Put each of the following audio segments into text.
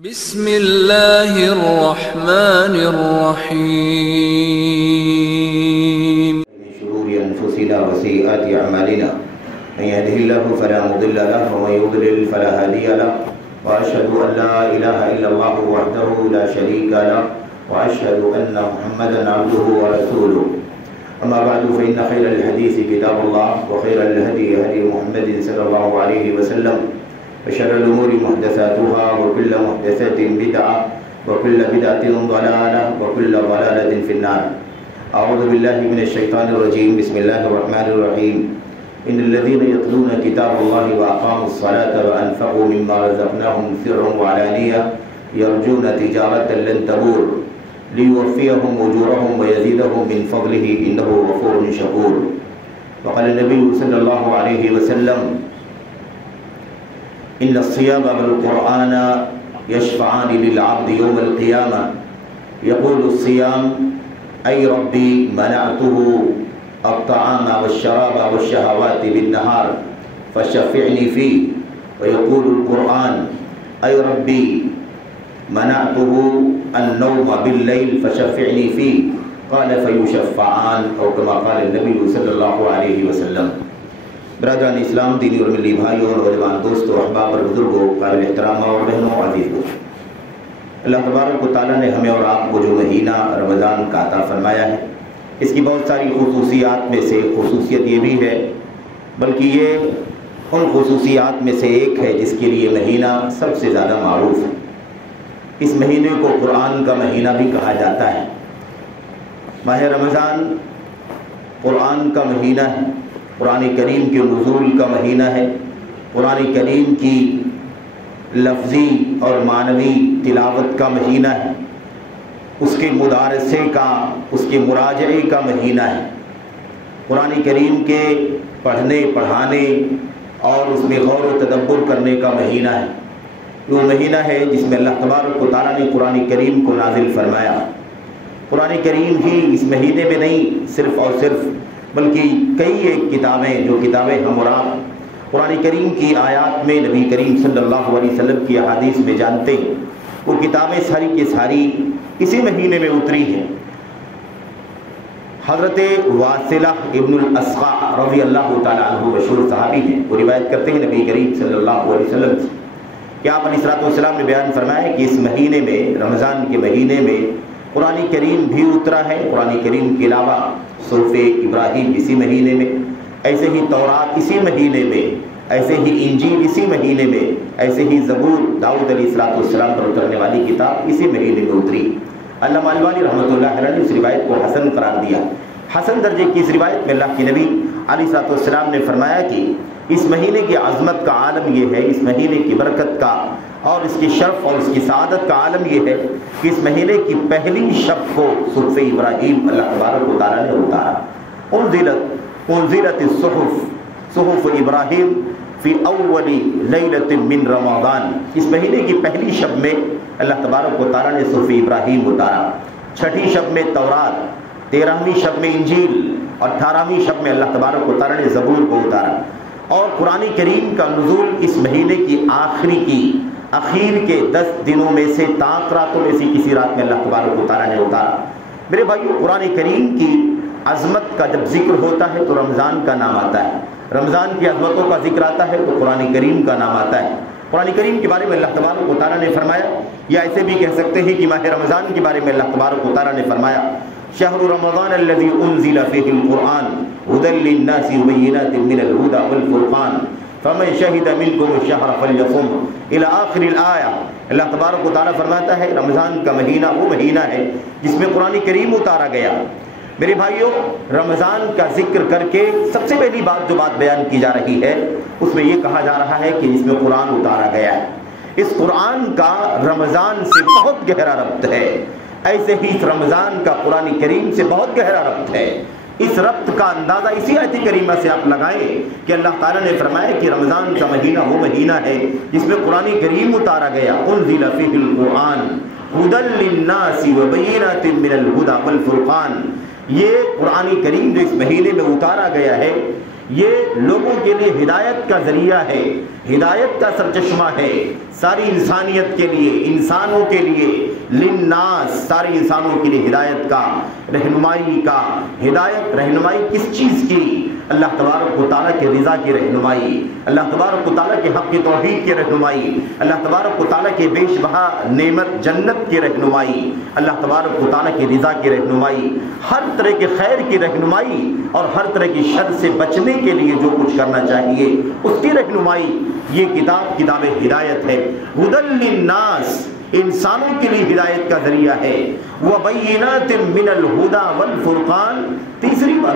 بسم اللہ الرحمن الرحیم من شرور انفسنا وسيئات اعمالنا من يهده الله فلا مضل له ومن يضلل فلا هادي له واشهد ان لا اله الا الله وحده لا شريك له واشهد ان محمدا عبده ورسوله اما بعد فان خير الحديث كتاب الله وخير الهدي هدي محمد صلى الله عليه وسلم وشر الأمور محدثاتها وكل محدثة بدعة وكل بدعة ضلالة وكل ضلالة في النار. أعوذ بالله من الشيطان الرجيم. بسم الله الرحمن الرحيم. إن الذين يتلون كتاب الله وأقاموا الصلاة وأنفقوا مما رزقناهم سرا وعلانية يرجون تجارة لن تبور ليوفيهم أجورهم ويزيدهم من فضله إنه غفور شكور. وقال النبي صلى الله عليه وسلم إن الصيام والقرآن يشفعان للعبد يوم القيامة يقول الصيام أي ربي منعته الطعام والشراب والشهوات بالنهار فشفعني فيه ويقول القرآن أي ربي منعته النوم بالليل فشفعني فيه قال فيشفعان أو كما قال النبي صلى الله عليه وسلم. برادران اسلام، دینی اور ملی بھائیوں اور نوجوان دوستوں، احباب اور بزرگوں، قابل احترام اور بہنوں، عزیزوں، اللہ تبارک و تعالیٰ نے ہمیں اور آپ کو جو مہینہ رمضان کا عطا فرمایا ہے، اس کی بہت ساری خصوصیات میں سے خصوصیت یہ بھی ہے، بلکہ یہ ان خصوصیات میں سے ایک ہے جس کے لیے مہینہ سب سے زیادہ معروف ہے. اس مہینے کو قرآن کا مہینہ بھی کہا جاتا ہے. ماہ رمضان قرآن کا مہینہ ہے، قرآن کریم کے نزول کا مہینہ ہے، قرآن کریم کی لفظی اور معنوی تلاوت کا مہینہ ہے، اس کے مدارسے کا، اس کے مراجعے کا مہینہ ہے، قرآن کریم کے پڑھنے پڑھانے اور اس میں غور و تدبر کرنے کا مہینہ ہے. وہ مہینہ ہے جس میں اللہ تبارک و تعالیٰ نے قرآن کریم کو نازل فرمایا. قرآن کریم ہی اس مہینے میں نہیں صرف اور صرف، بلکہ کئی ایک کتابیں، جو کتابیں ہم اور آپ قرآن کریم کی آیات میں نبی کریم صلی اللہ علیہ وسلم کی احادیث میں جانتے ہیں، وہ کتابیں ساری کی ساری اسی مہینے میں اتری ہیں. حضرت واصلہ ابن الاسقع رضی اللہ تعالیٰ عنہ مشہور صحابی ہیں. وہ روایت کرتے ہیں نبی کریم صلی اللہ علیہ وسلم سے کہ آپ علیہ السلام نے بیان فرمایا کہ اس مہینے میں، رمضان کے مہینے میں قرآن کریم بھی اترا ہے. قرآن کریم کے علاوہ صحف ابراہیم اسی مہینے میں، ایسے ہی تورات اسی مہینے میں، ایسے ہی انجیل اسی مہینے میں، ایسے ہی زبور داؤد علیہ السلام پر اترنے والی کتاب اسی مہینے میں اتری. علامہ البانی رحمۃ اللہ علیہ نے اس روایت کو حسن قرار دیا. حسن درجے کی اس روایت میں اللہ کے نبی علیہ السلام نے فرمایا کہ اس مہینے کی عظمت کا عالم یہ ہے، اس مہینے کی برکت کا اور اس کی شرف اور اس کی سعادت کا عالم یہ ہے کہ اس مہینے کی پہلی شب کو صحف ابراہیم اللہ تبارک و تعالیٰ نے اتارا. انزلت الصحف صحف ابراہیم فی اول لیلۃ من رمضان. اس مہینے کی پہلی شب میں اللہ تبارک و تعالیٰ نے صحف ابراہیم اتارا. چھٹی شب میں تورات، 13ویں شب میں انجیل اور 18ویں شب میں اللہ تبارک و تعالیٰ نے زبور کو اتارا. اور قرآن کریم کا نزول اس مہینے کی اخیر کے 10 دنوں میں سے طاق راتوں میں سے کسی رات میں اللہ تبارک و تعالیٰ نے اتارا. میرے بھائیو، قرآن کریم کی عظمت کا جب ذکر ہوتا ہے تو رمضان کا نام آتا ہے، رمضان کی عظمتوں کا ذکر آتا ہے تو قرآن کریم کا نام آتا ہے. قرآن کریم کے بارے میں اللہ تبارک و تعالیٰ نے فرمایا، یا ایسے بھی کہہ سکتے ہیں کہ ماہ رمضان کے بارے میں اللہ تبارک و تعالیٰ نے فرمایا شہر رمضان الذی انزل فیہ القرآن ھدی للناس وبینات من الھدی والفرقان فمن شہد منکم الشہر فلیصم الی آخر الآیہ. اللہ تبارک و تعالیٰ فرماتا ہے رمضان کا مہینہ وہ مہینہ ہے جس میں قرآن کریم اتارا گیا. میرے بھائیوں، رمضان کا ذکر کر کے سب سے پہلی بات جو بات بیان کی جا رہی ہے اس میں یہ کہا جا رہا ہے کہ اس میں قرآن اتارا گیا ہے. اس قرآن کا رمضان سے بہت گہرا ربط ہے، ایسے ہی اس رمضان کا قرآن کریم سے بہت گہرا ربط ہے. اس ربط کا اندازہ اسی آیت کریمہ سے آپ لگائیں کہ اللہ تعالیٰ نے فرمایا کہ رمضان کا مہینہ وہ مہینہ ہے جس میں قرآن کریم اتارا گیا. انزل فیہ القرآن ھدی للناس وبینات من الھدی والفرقان. یہ قرآن کریم جو اس مہینے میں اتارا گیا ہے یہ لوگوں کے لیے ہدایت کا ذریعہ ہے، ہدایت کا سرچشمہ ہے، ساری انسانیت کے لیے، انسانوں کے لیے، للناس، سارے انسانوں کے لیے ہدایت کا، رہنمائی کا۔ ہدایت رہنمائی کس چیز کی؟ اللہ تبارک و تعالیٰ کی رضا کی رہنمائی، اللہ تبارک و تعالیٰ کے حق کی توحید کی رہنمائی، اللہ تبارک و تعالیٰ کے بیش بہا نعمت جنت کی رہنمائی، اللہ تبارک و تعالیٰ کی رضا کی رہنمائی، ہر طرح کے خیر کی رہنمائی، اور ہر طرح کی شر سے بچنے کے لیے جو کچھ کرنا چاہیے اس کی رہنمائی۔ یہ کتاب ہدایت ہے۔ ہدی للناس، انسانوں کے لیے ہدایت کا ذریعہ ہے۔ وَبَيِّنَاتٍ مِّنَ الْهُدَى وَالْفُرْقَانِ،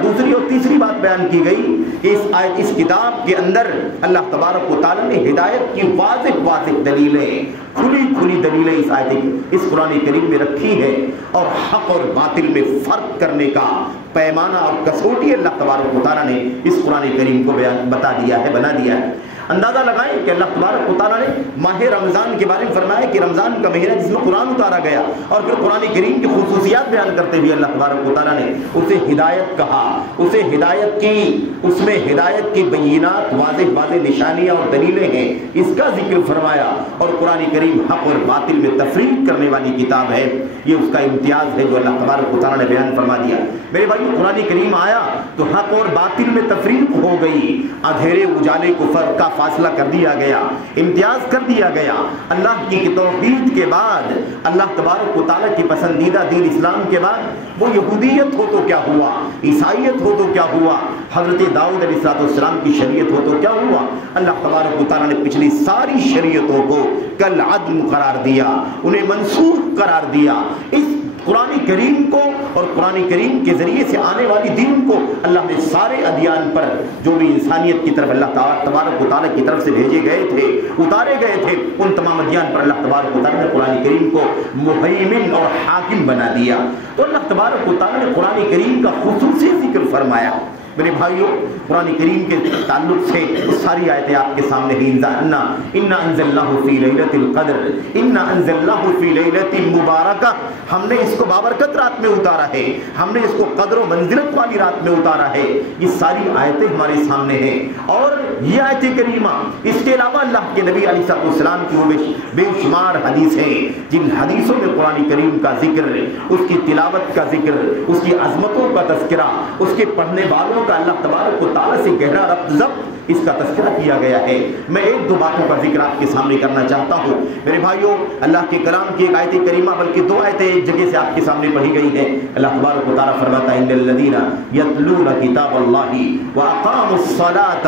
دوسری اور تیسری بات بیان کی گئی کہ اس کتاب کے اندر اللہ تبارک و تعالیٰ نے ہدایت کی واضح دلیلیں، کھلی دلیلیں اس قرآن کریم میں رکھی ہے، اور حق اور باطل میں فرق کرنے کا پیمانہ اور کسوٹی اللہ تبارک و تعالیٰ نے اس قرآن کریم کو بتا دیا ہے، بنا دیا ہے۔ اندازہ لگائیں کہ اللہ تبارک و تعالیٰ نے ماہ رمضان کے بارے میں فرمایا کہ رمضان کا مہینہ جس میں قرآن اتارا گیا، اور پھر قرآن کریم کی خصوصیات بیان کرتے ہوئے اللہ تبارک و تعالیٰ نے اسے ہدایت کہا، اسے ہدایت کی، اس میں ہدایت کی بینات، واضح نشانیاں اور دلیلیں ہیں، اس کا ذکر فرمایا۔ اور قرآن کریم حق اور باطل میں تفریق کرنے والی کتاب ہے، یہ اس کا امتیاز ہے جو اللہ تبارک و تعالیٰ نے بیان فرما دیا۔ میرے بھائیو، قرآن کریم آیا تو حق اور باطل میں تفریق ہو گئی، اندھیرے اجالے کو فرق کا فاصلہ کر دیا گیا، امتیاز کر دیا گیا۔ اللہ کی توحید کے بعد، اللہ تبارک و تعالیٰ کی پسندیدہ دین اسلام کے بعد وہ یہودیت ہو تو کیا ہوا، عیسائیت ہو تو کیا ہوا، حضرت داؤد علیہ السلام کی شریعت ہو تو کیا ہوا؟ اللہ تبارک و تعالیٰ نے پچھلی ساری شریعتوں کو کل عدم قرار دیا، انہیں منسوخ قرار دیا۔ اس قرآن کریم کو اور قرآن کریم کے ذریعے سے آنے والی دین کو اللہ نے سارے ادیان پر، جو بھی انسانیت کی طرف اللہ تبارک و تعالیٰ کی طرف سے بھیجے گئے تھے، اتارے گئے تھے، ان تمام ادیان پر اللہ تبارک و تعالیٰ نے قرآن کریم کو مہیمن اور حاکم بنا دیا۔ تو اللہ تبارک و تعالیٰ نے قرآن کریم کا خصوصی ذکر فرمایا۔ میرے بھائیوں، قرآن کریم کے تعلق سے ساری آیتیں آپ کے سامنے ہیں۔ اِنَّا أَنزَلْنَاهُ فِي لَيْلَةِ الْقَدْرِ اِنَّا أَنزَلْنَاهُ فِي لَيْلَةٍ مُبَارَكَةٍ، ہم نے اس کو بابرکت رات میں اتارا ہے، ہم نے اس کو قدر و منزلت والی رات میں اتارا ہے۔ یہ ساری آیتیں ہمارے سامنے ہیں، اور یہ آیت کریمہ، اس کے علاوہ اللہ کے نبی علیہ السلام کی وہ بے شمار حدیث ہیں جن حدیثوں میں قرآن کریم کا ذکر، اس کی تلاوت کا ذکر، اس کی عظمتوں کا تذکرہ، اس کے پڑھنے والوں کا اللہ تبارک و تعالیٰ سے گہرا ربط ضبط، اس کا تذکرہ کیا گیا ہے۔ میں ایک دو باتوں کا ذکر آپ کے سامنے کرنا چاہتا ہوں۔ میرے بھائیوں، اللہ کے کلام کی ایک آیت کریمہ بلکہ دو آیتیں ایک جگہ سے آپ کے سامنے پڑھی گئی ہیں۔ اللہ تبارک و تعالیٰ فرماتا ہے ان الذین یتلون کتاب اللہ واقاموا الصلاة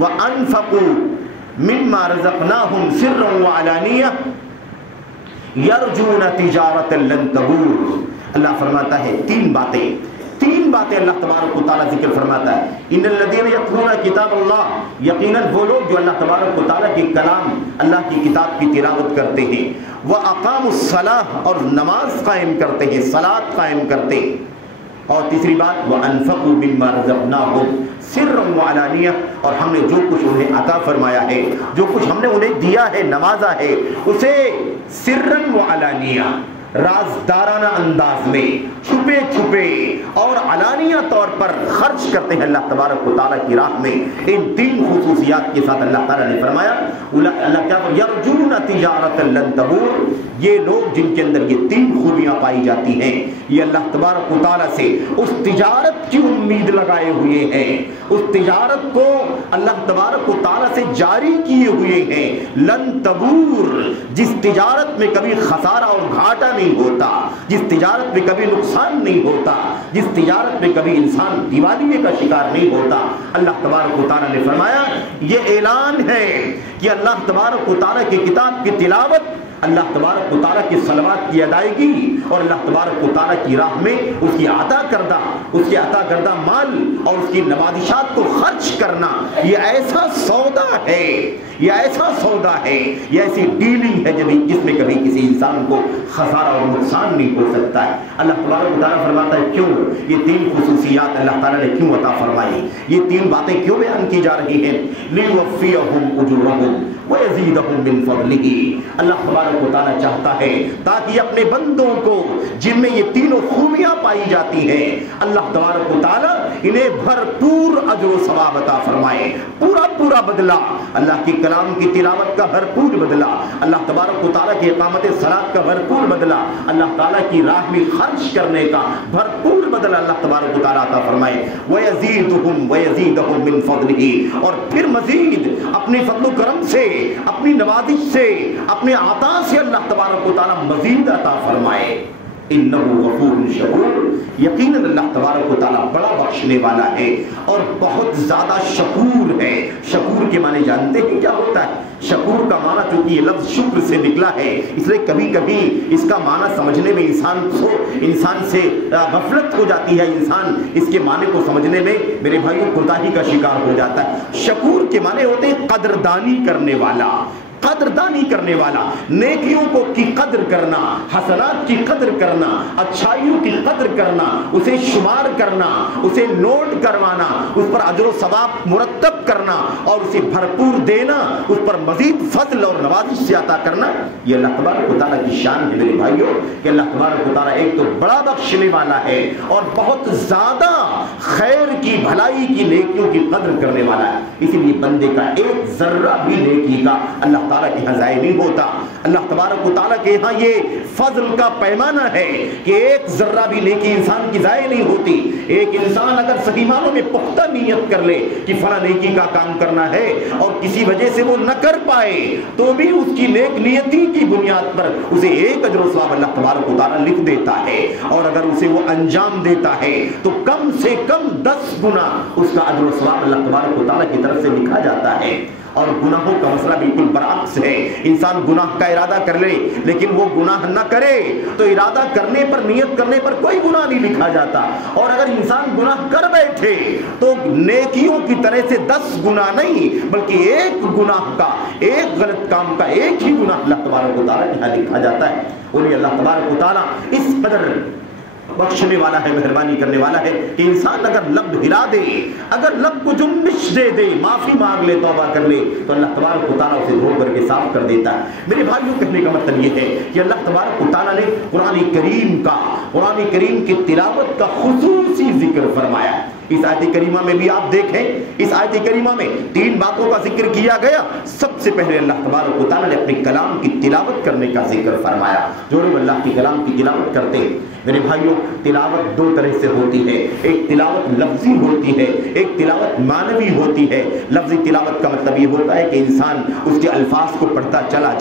وانفقوا مما رزقناهم سرا وعلانیہ یرجون تجارۃ لن تبور۔ اللہ فرماتا ہے تین باتیں اللہ تبارک و تعالیٰ ذکر فرماتا ہے۔ ان الذین یتلون کتاب اللہ، یقیناً وہ لوگ جو اللہ تبارک و تعالیٰ کے کلام، اللہ کی کتاب کی تلاوت کرتے ہیں، وَأَقَامُوا الصَّلَاةَ، اور نماز قائم کرتے ہیں، صلاۃ قائم کرتے ہیں، اور تیسری بات وَأَنفَقُوا مِمَّا رَزَقْنَاهُمْ سِرًّا وَعَلَانِيَةً، اور ہم نے جو کچھ انہیں عطا فرمایا ہے، جو کچھ ہم نے انہیں دیا ہے، نوازا ہے، اسے سرًّا وعلانیہ، رازدارانہ انداز میں، چھپے اور علانیہ طور پر خرچ کرتے ہیں اللہ تبارک و تعالیٰ کی راہ میں۔ ان تین خصوصیات کے ساتھ اللہ تعالیٰ نے فرمایا اللہ کیا یرجون تجارۃ لن تبور، یہ لوگ جن کے اندر یہ تین خوبیاں پائی جاتی ہیں، یہ اللہ تبارک و تعالیٰ سے اس تجارت کی امید لگائے ہوئے ہیں، اس تجارت کو اللہ تبارک و تعالیٰ سے جاری کیے ہوئے ہیں۔ لن تبور، جس تجارت میں کبھی خسارہ اور گھاٹا نہیں ہوتا، جس تجارت میں کبھی نقصان نہیں ہوتا، جس تجارت میں کبھی انسان دیوالیے کا شکار نہیں ہوتا۔ اللہ تبارک و تعالیٰ نے فرمایا یہ اعلان ہے کہ اللہ تبارک و تعالیٰ کی کتاب کی تلاوت، اللہ تبارک و تعالیٰ کی صلوات کی ادائیگی، اور اللہ تبارک و تعالیٰ کی راہ میں اس کے عطا کردہ مال اور اس کی نوازشات کو خرچ کرنا، یہ ایسا سودا ہے، یہ ایسی ڈیلنگ ہے جس میں کبھی کسی انسان کو خسارہ اور نقصان نہیں ہو سکتا ہے۔ اللہ تبارک و تعالیٰ فرماتا ہے کیوں یہ تین خصوصیات اللہ تعالیٰ نے کیوں عطا فرمائی، یہ تین باتیں کیوں بیان کی جا رہی ہیں؟ لِيُوَفِّيَهُمْ أُجُورَهُمْ لَهُمْ وَيَزِيدَهُمْ مِنْ فَضْلِهِ۔ اللہ تبارک و تعالیٰ چاہتا ہے تاکہ اپنے بندوں کو جن میں یہ تینوں خوبیاں پائی جاتی ہیں، اللہ تبارک و تعالیٰ انہیں بھرپور اجر و ثواب عطا فرمائے، پورا بدلہ، اللہ کے کلام کی تلاوت کا بھرپور بدلہ، اللہ تبارک و تعالیٰ کی اقامت صلاۃ کا بھرپور بدلہ، اللہ تعالیٰ کی راہ میں خرچ کرنے کا بھرپور بدلہ اللہ تبارک و تعالیٰ عطا فرمائے۔ وَيَزِيدُهُمْ مِنْ فَضْلِهِ، اور پھر مزید اپنے فضل و کرم سے، اپنی نوازش سے، اپنے عطا سے اللہ تبارک و تعالیٰ مزید عطا فرمائے۔ انہ غفور شکور، یقیناً اللہ تبارک و تعالیٰ بڑا بخشنے والا ہے اور بہت زیادہ شکور ہے۔ شکور کے معنی جانتے ہیں کیا ہوتا ہے؟ شکور کا معنی چونکہ یہ لفظ شکر سے نکلا ہے، اس لیے کبھی کبھی اس کا معنی سمجھنے میں انسان سے غفلت ہو جاتی ہے، انسان اس کے معنی کو سمجھنے میں میرے بھائیوں کوتاہی کا شکار ہو جاتا ہے۔ شکور کے معنی ہوتے ہیں قدردانی کرنے والا، قدردانی کرنے والا، نیکیوں کو کی قدر کرنا، حسنات کی قدر کرنا، اچھائیوں کی قدر کرنا، اسے شمار کرنا، اسے نوٹ کروانا، اس پر اجر و ثواب مرتب کرنا اور اسے بھرپور دینا، اس پر مزید فضل اور نوازش سے عطا کرنا، یہ اللہ تبارک و تعالیٰ کی شان ہے میرے بھائیوں کہ اللہ تبارک و تعالیٰ ایک تو بڑا بخشنے والا ہے اور بہت زیادہ خیر کی، بھلائی کی، نیکیوں کی قدر کرنے والا ہے۔ اسی لیے بندے کا ایک ذرہ بھی نیکی کا اللہ تعالیٰ کے یہاں ضائع نہیں ہوتا۔ اللہ تبارک و تعالیٰ کے یہاں یہ فضل کا پیمانہ ہے کہ ایک ذرہ بھی نیکی انسان کی ضائع نہیں ہوتی۔ ایک انسان اگر صحیح معنوں میں پختہ نیت کر لے کہ فلاں نیکی کا کام کرنا ہے اور کسی وجہ سے وہ نہ کر پائے تو بھی اس کی نیک نیتی کی بنیاد پر اسے ایک اجر و ثواب اللہ تبارک و تعالیٰ لکھ دیتا ہے، اور اگر اسے وہ انجام دیتا ہے تو کم سے کم 10 گنا اس کا اجر و ثواب اللہ تبارک و تعالیٰ کی طرف سے لکھا جاتا ہے۔ اور گناہوں کا مسئلہ بالکل برعکس ہے، انسان گناہ کا ارادہ کر لے لیکن وہ گناہ نہ کرے تو ارادہ کرنے پر، نیت کرنے پر کوئی گناہ نہیں لکھا جاتا، اور اگر انسان گناہ کر بیٹھے تو نیکیوں کی طرح سے 10 گناہ نہیں بلکہ ایک گناہ کا، ایک غلط کام کا ایک ہی گناہ اللہ تبارک و تعالیٰ یہاں لکھا جاتا ہے۔ اور یہ اللہ تبارک و تعالیٰ اس قدر بخشنے والا ہے، مہربانی کرنے والا ہے کہ انسان اگر لب ہلا دے، اگر لب کو جنبش دے دے، معافی مانگ لے، توبہ کر لے تو اللہ تبارک و تعالیٰ اسے دھو کر کے صاف کر دیتا ہے۔ میرے بھائیوں کہنے کا مطلب یہ ہے کہ اللہ تبارک و تعالیٰ نے قرآن کریم کی تلاوت کا خصوصی ذکر فرمایا۔ اس آیت کریمہ میں بھی آپ دیکھیں، اس آیت کریمہ میں 3 باتوں کا ذکر کیا گیا۔ سب سے پہلے اللہ تبارک و تعالیٰ نے اپنے کلام کی تلاوت کرنے کا ذکر فرمایا۔ جو لوگ اللہ کے کلام کی تلاوت کرتے ہیں میرے بھائیوں، تلاوت 2 طرح سے ہوتی ہے، ایک تلاوت لفظی ہوتی ہے، ایک تلاوت معنوی ہوتی ہے۔ لفظی تلاوت کا مطلب یہ ہوتا ہے کہ انسان اس کے الفاظ کو پڑھتا چلا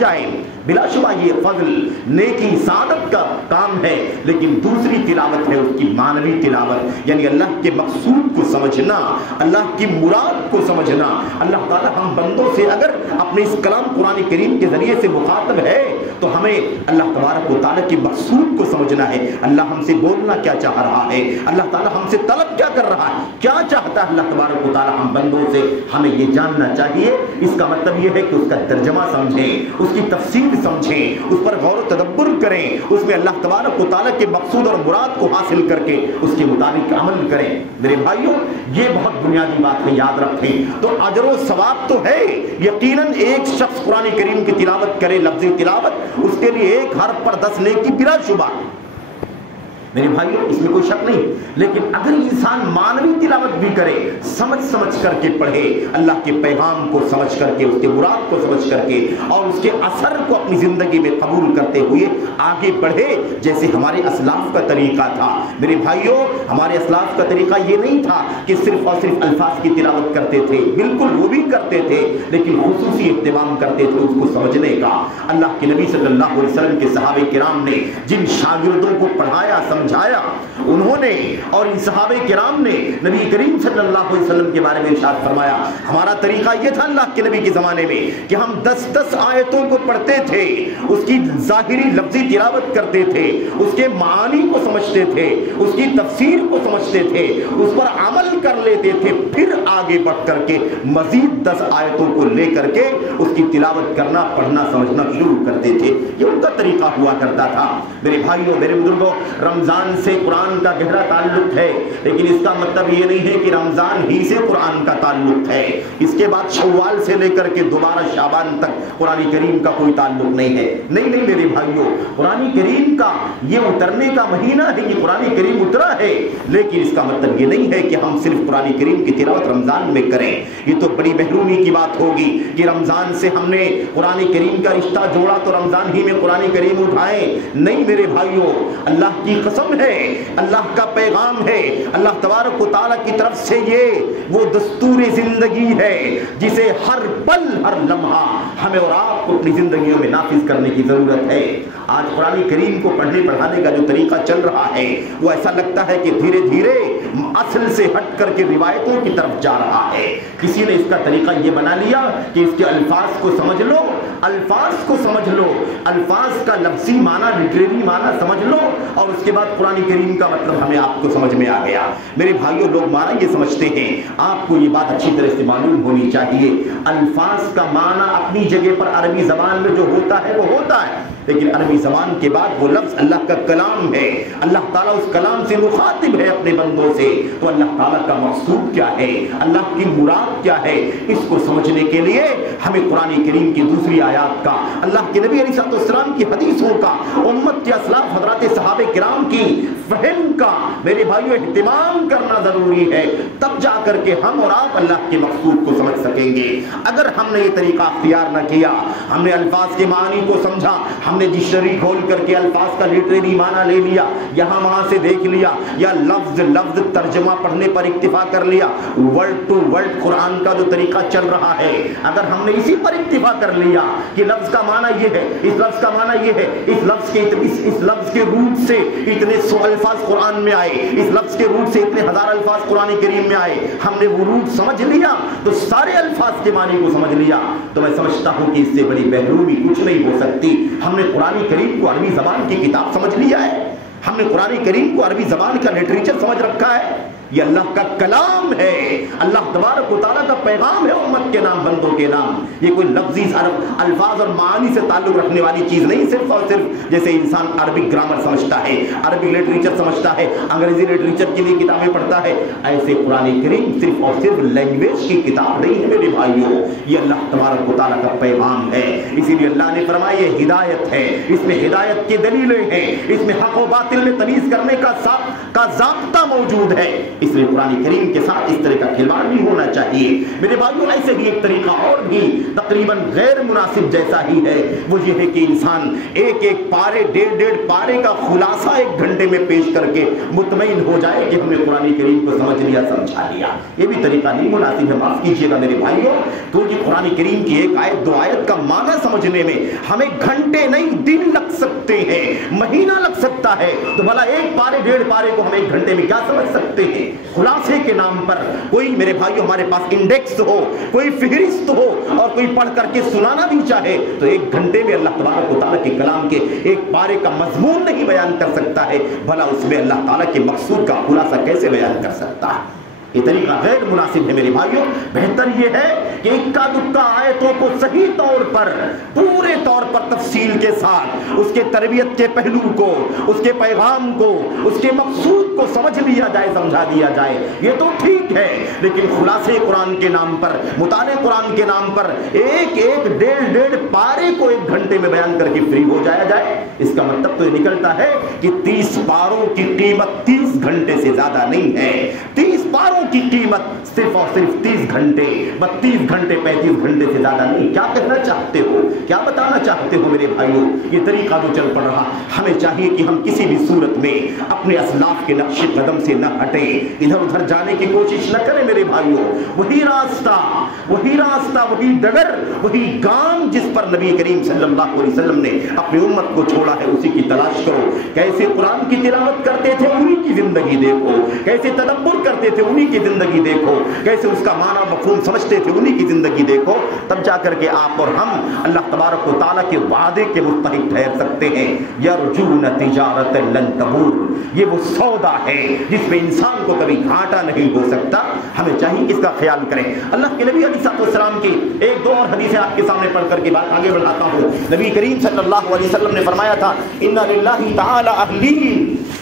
جائے، بلا شبہ یہ فضل، نیکی، سعادت کا کام ہے، لیکن دوسری تلاوت ہے اس کی معنوی تلاوت، یعنی اللہ کے مقصود کو سمجھنا، اللہ کی مراد کو سمجھنا۔ اللہ تعالیٰ ہم بندوں سے اگر اپنے اس کلام قرآن کریم کے ذریعے سے مخاطب ہے تو ہمیں اللہ تبارک و تعالیٰ کے مقصود کو سمجھنا ہے۔ اللہ ہم سے بولنا کیا چاہ رہا ہے، اللہ تعالیٰ ہم سے طلب کیا کر رہا ہے، کیا چاہتا ہے اللہ تبارک و تعالیٰ ہم بندوں سے، ہمیں یہ جاننا چاہیے۔ اس کا مطلب یہ ہے کہ اس کا ترجمہ سمجھیں، اس کی تفسیر سمجھیں، اس پر غور و تدبر کریں، اس میں اللہ تبارک و تعالیٰ کے مقصود اور مراد کو حاصل کر کے اس کے مطابق عمل کریں۔ میرے بھائیوں یہ بہت بنیادی بات ہے، یاد رکھیں۔ تو اجر و ثواب تو ہے، یقیناً ایک شخص قرآن کریم کی تلاوت کرے، لفظی تلاوت، اس کے لیے ایک حرف پر 10 نیکی بلا شبہ۔ میرے بھائیوں اس میں کوئی شک نہیں، لیکن اگر انسان معنوی تلاوت بھی کرے، سمجھ کر کے پڑھے، اللہ کے پیغام کو سمجھ کر کے، اس کے مراد کو سمجھ کر کے اور اس کے اثر کو اپنی زندگی میں قبول کرتے ہوئے آگے بڑھے، جیسے ہمارے اسلاف کا طریقہ تھا۔ میرے بھائیوں ہمارے اسلاف کا طریقہ یہ نہیں تھا کہ صرف اور صرف الفاظ کی تلاوت کرتے تھے، بالکل وہ بھی کرتے تھے لیکن خصوصی اہتمام کرتے تھے اس کو سمجھنے کا۔ اللہ کے نبی صلی اللہ علیہ وسلم کے صحابہ کرام نے جن شاگردوں کو پڑھایا، سمجھایا، انہوں نے اور ان صحابہ کرام نے نبی کریم صلی اللہ علیہ وسلم کے بارے میں ارشاد فرمایا، ہمارا طریقہ یہ تھا اللہ کے نبی کے زمانے میں کہ ہم 10 آیتوں کو پڑھتے تھے، اس کی ظاہری لفظی تلاوت کرتے تھے، اس کے معانی کو سمجھتے تھے، اس کی تفسیر کو سمجھتے تھے، اس پر عمل کر لیتے تھے، پھر آگے بڑھ کر کے مزید 10 آیتوں کو لے کر کے اس کی تلاوت کرنا، پڑھنا، سمجھنا شروع کرتے تھے۔ یہ ان کا طریقہ ہوا کرتا تھا۔ میرے بھائیوں، میرے بزرگوں، رمضان رمضان سے قرآن کا گہرا تعلق ہے، لیکن اس کا مطلب یہ نہیں ہے کہ رمضان ہی سے قرآن کا تعلق ہے، اس کے بعد شوال سے لے کر کے دوبارہ شعبان تک قرآن کریم کا کوئی تعلق نہیں ہے۔ نہیں میرے بھائیوں، قرآن کریم کا یہ اترنے کا مہینہ ہے، یہ قرآن کریم اترا ہے، لیکن اس کا مطلب یہ نہیں ہے کہ ہم صرف قرآن کریم کی تلاوت رمضان میں کریں۔ یہ تو بڑی محرومی کی بات ہوگی کہ رمضان سے ہم نے قرآن کریم کا رشتہ جوڑا تو رمضان ہی میں قرآن کریم اٹھائیں۔ نہیں میرے بھائیوں، اللہ کی قسم ہے، اللہ کا پیغام ہے، اللہ تبارک و تعالیٰ کی طرف سے یہ وہ دستور زندگی ہے جسے ہر پل ہر لمحہ ہمیں اور آپ کو اپنی زندگیوں میں نافذ کرنے کی ضرورت ہے۔ آج قرآن کریم کو پڑھنے پڑھانے کا جو طریقہ چل رہا ہے وہ ایسا لگتا ہے کہ دھیرے دھیرے اصل سے ہٹ کر کے روایتوں کی طرف جا رہا ہے۔ کسی نے اس کا طریقہ یہ بنا لیا کہ اس کے الفاظ کو سمجھ لو، الفاظ کو سمجھ لو، الفاظ کا لفظی معنی لٹریری معنی سمجھ لو، اور اس کے بعد قرآن کریم کا مطلب ہمیں آپ کو سمجھ میں آ گیا۔ میرے بھائیوں، لوگ معنی یہ سمجھتے ہیں، آپ کو یہ بات اچھی طرح سے معلوم ہونی چاہیے، الفاظ کا معنی اپنی جگہ پر عربی زبان میں جو ہوتا ہے وہ ہوتا ہے، لیکن عربی زبان کے بعد وہ لفظ اللہ کا کلام ہے، اللہ تعالیٰ اس کلام سے مخاطب ہے اپنے بندوں سے، تو اللہ تعالیٰ کا مقصود کیا ہے، اللہ کی مراد کیا ہے، اس کو سمجھنے کے لیے ہمیں قرآن کریم کی دوسری آیات کا، اللہ کے نبی علیہ السلام کی حدیثوں کا، امت کے اسلاف حضرات صحابہ کرام کی فہم کا میرے بھائیو اہتمام کرنا ضروری ہے، تب جا کر کے ہم اور آپ اللہ کے مقصود کو سمجھ سکیں گے۔ اگر ہم نے یہ طریقہ اختیار نہ کیا، ہم نے الفاظ کے معنی کو سمجھا، ہم نے ڈکشنری کھول کر کے الفاظ کا لٹریری معنی لے لیا، یہاں وہاں سے دیکھ لیا، یا لفظ لفظ ترجمہ پڑھنے پر اکتفا کر لیا، ورڈ ٹو ورڈ قرآن کا جو طریقہ چل رہا ہے، اگر ہم نے اسی پر اکتفا کر لیا کہ لفظ کا معنی یہ ہے، اس لفظ کا معنی یہ ہے، اس لفظ کے روٹ سے اتنے 100 الفاظ قرآن میں آئے، اس لفظ کے روٹ سے اتنے 1000 الفاظ قرآن کریم میں آئے، ہم نے وہ روٹ سمجھ لیا تو سارے الفاظ کے معنی کو سمجھ لیا، تو میں سمجھتا ہوں کہ اس سے بڑی محرومی کچھ نہیں ہو سکتی۔ ہم نے قرآن کریم کو عربی زبان کی کتاب سمجھ لیا ہے، ہم نے قرآن کریم کو عربی زبان کا لٹریچر سمجھ رکھا ہے، یہ اللہ کا کلام ہے، اللہ تبارک و تعالیٰ کا پیغام ہے امت کے نام، بندوں کے نام، یہ کوئی لفظی الفاظ اور معانی سے تعلق رکھنے والی چیز نہیں، صرف اور صرف جیسے انسان عربی گرامر سمجھتا ہے، عربی لٹریچر سمجھتا ہے، انگریزی لٹریچر کے لیے کتابیں پڑھتا ہے، ایسے قرآن کریم صرف اور صرف لینگویج کی کتاب نہیں ہے میرے بھائیوں، یہ اللہ تبارک و تعالیٰ کا پیغام ہے۔ اسی لیے اللہ نے فرمایا یہ ہدایت ہے، اس میں ہدایت کی دلیلیں ہیں، اس میں حق و باطل میں تمیز کرنے کا ضابطہ موجود ہے، اس لیے قرآن کریم کے ساتھ اس طرح کا کھلواڑ نہیں ہونا چاہیے میرے بھائیوں۔ ایسے ہی ایک طریقہ اور بھی تقریباً غیر مناسب جیسا ہی ہے، وہ یہ ہے کہ انسان ایک ایک پارے ڈیڑھ پارے کا خلاصہ 1 گھنٹے میں پیش کر کے مطمئن ہو جائے کہ ہم نے قرآن کریم کو سمجھ لیا، سمجھا لیا، یہ بھی طریقہ نہیں مناسب ہے، معاف کیجیے گا میرے بھائیوں، کیونکہ قرآن کریم کی 1 آیت 2 آیت کا معنی سمجھنے میں ہمیں گھنٹے نہیں دن لگ سکتے ہیں، مہینہ لگ سکتا ہے، تو بھلا 1 پارے 1.5 پارے کو ہم 1 گھنٹے میں کیا سمجھ سکتے ہیں؟ خلاصے کے نام پر کوئی میرے بھائیوں ہمارے پاس انڈیکس ہو، کوئی فہرست ہو اور کوئی پڑھ کر کے سنانا بھی چاہے تو 1 گھنٹے میں اللہ تبارک و تعالیٰ کے کلام کے 1 پارے کا مضمون نہیں بیان کر سکتا ہے، بھلا اس میں اللہ تعالیٰ کے مقصود کا خلاصہ کیسے بیان کر سکتا ہے؟ یہ طریقہ غیر مناسب ہے میرے بھائیوں۔ بہتر یہ ہے کہ اکا دکا آیتوں کو صحیح طور پر، پورے طور پر تفصیل کے ساتھ اس کے تربیت کے پہلو کو، اس کے پیغام کو، اس کے مقصود کو سمجھ لیا جائے، سمجھا دیا جائے، یہ تو ٹھیک ہے، لیکن خلاصے قرآن کے نام پر، مطالعے قرآن کے نام پر ایک ڈیڑھ پارے کو 1 گھنٹے میں بیان کر کے فری ہو جایا جائے، اس کا مطلب تو یہ نکلتا ہے کہ 30 پاروں کی قیمت 30 گھنٹے سے زیادہ نہیں ہے، 30 پاروں کی قیمت صرف اور صرف 30 گھنٹے، 32 گھنٹے 35 گھنٹے سے زیادہ نہیں۔ کیا کہنا چاہتے ہو، کیا بتانا چاہتے ہو میرے بھائیوں؟ یہ طریقہ جو چل پڑ رہا، ہمیں چاہیے کہ ہم کسی بھی صورت میں اپنے اسلاف کے نقش قدم سے نہ ہٹیں، ادھر ادھر جانے کی کوشش نہ کریں میرے بھائیوں۔ وہی راستہ، وہی ڈگر، وہی گام جس پر نبی کریم صلی اللہ علیہ وسلم نے اپنی امت کو چھوڑا ہے، اسی کی تلاش کرو۔ کیسے قرآن کی تلاوت کرتے تھے انہی کی زندگی دیکھو، کیسے تدبر کرتے تھے انہی کی زندگی دیکھو، کیسے اس کا معنی مفہوم سمجھتے تھے انہی کی زندگی دیکھو، تب جا کر کے آپ اور ہم اللہ تبارک و تعالیٰ کے وعدے کے مستحق ٹھہر سکتے ہیں۔ یرجون تجارت لن تبور، یہ وہ سودا ہے جس میں انسان کو کبھی گھاٹا نہیں ہو سکتا، ہمیں چاہیے کہ اس کا خیال کریں۔ اللہ کے نبی علیہ السلام کی 1-2 اور حدیثیں آپ کے سامنے پڑھ کر کے بات آگے بڑھاتا ہوں۔ نبی کریم صلی اللہ علیہ وسلم نے فرمایا تھا ان للہ تعالی اہلین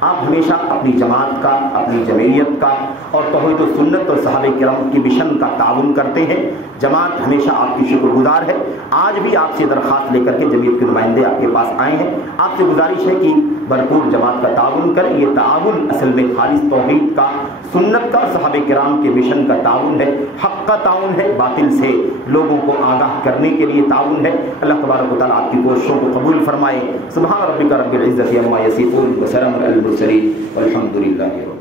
آپ ہمیشہ اپنی جماعت کا، اپنی جمعیت کا اور توحید و سنت اور صحابہ کرام کی مشن کا تعاون کرتے ہیں۔ جماعت ہمیشہ آپ کی شکر گزار ہے۔ آج بھی آپ سے درخواست لے کر کے جمعیت کے نمائندے آپ کے پاس آئے ہیں۔ آپ سے گزارش ہے کہ بھرپور جماعت کا تعاون کریں۔ یہ تعاون اصل میں خالص توحید کا، سنت کا، صحابہ کرام کے مشن کا تعاون ہے، حق کا تعاون ہے، باطل سے لوگوں کو آگاہ کرنے کے لیے تعاون ہے۔ اللہ تبارک و تعالیٰ آپ کی کوششوں کو قبول فرمائے۔ سبحان ربک رب العزت عما یصفون وسلام علی المرسلین والحمد للہ۔